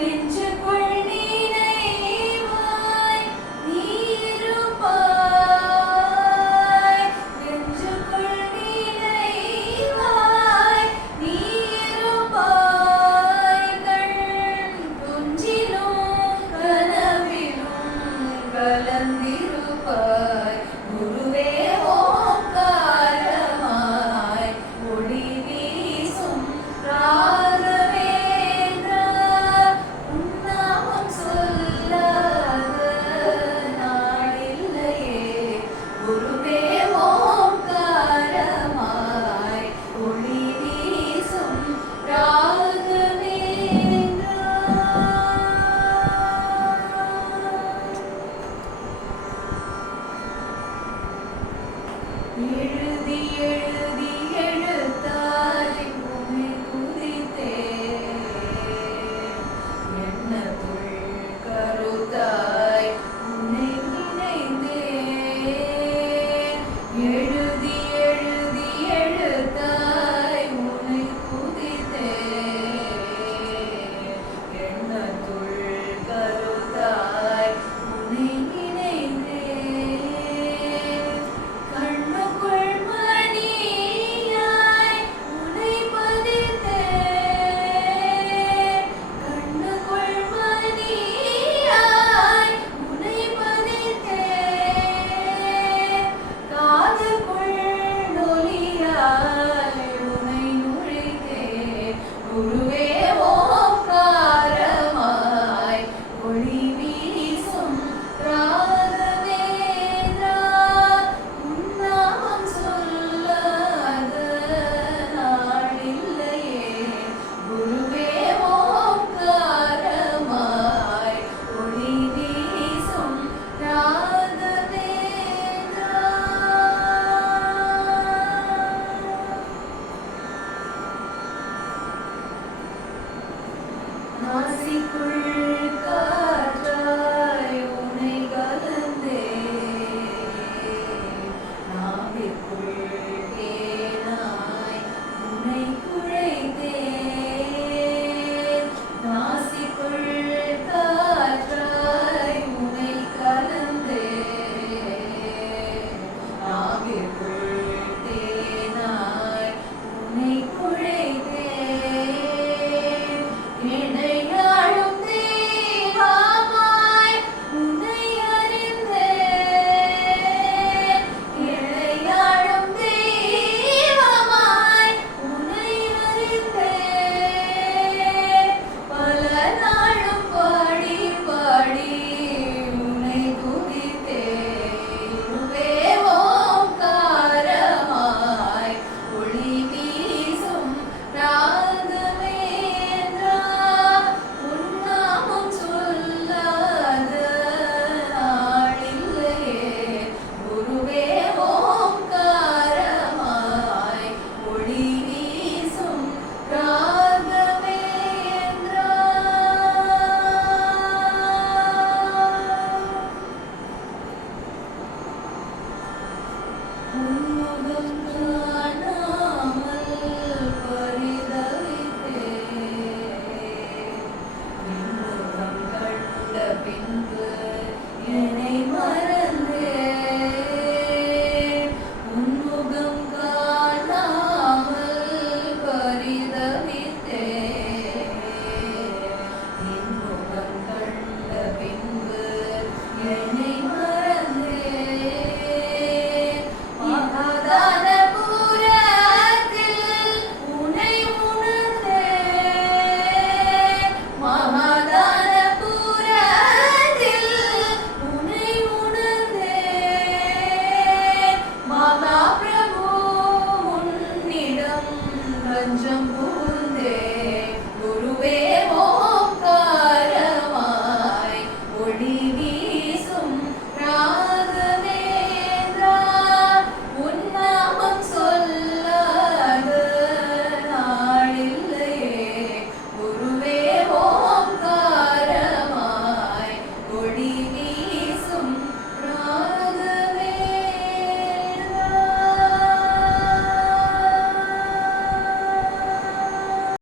நெஞ்சுக்குள் நினைவாய் நீருப்பாய், நெஞ்சுக்குள் நினைவாய் நீருப்பாய், கண் துஞ்சிலும் கனவிலும் கலந்திருப்பாய். குருவே ஓங்காரமாய் ஒளி வீசும் ராகவேந்திரா, உன் நாமம் சொல்லாத நாளில்லையே. குருவே ஓங்காரமாய் ஒளி வீசும் ராகவேந்திரா. எழுதி எழுதி எழுத்தாய் உன்னை துதித்தேன், எண்ணத்துள் கருத்தாய் உன்னை நினைந்தேன். எழுதி எழுதி எழுத்தாய் உன்னை துதித்தேன், எண்ணத்துள் கருத்தாய் உன்னை நினைந்தேன். கண்ணுக்குள் மணியாய் உன்னை பதித்தேன், கண்ணுக்குள் மணியாய் உன்னை பதித்தேன். காதுக்குள் ஒலியாய் உன்னை நுழைத்தேன். குருவே ஓங்காரமாய் ஒளி வீசும் ராகவேந்திரா, உன் நாமம் சொல்லாத நாளில்லையே. குருவே ஓங்காரமாய் ஒளி வீசும் ராகவேந்திரா. நாசிக்குள்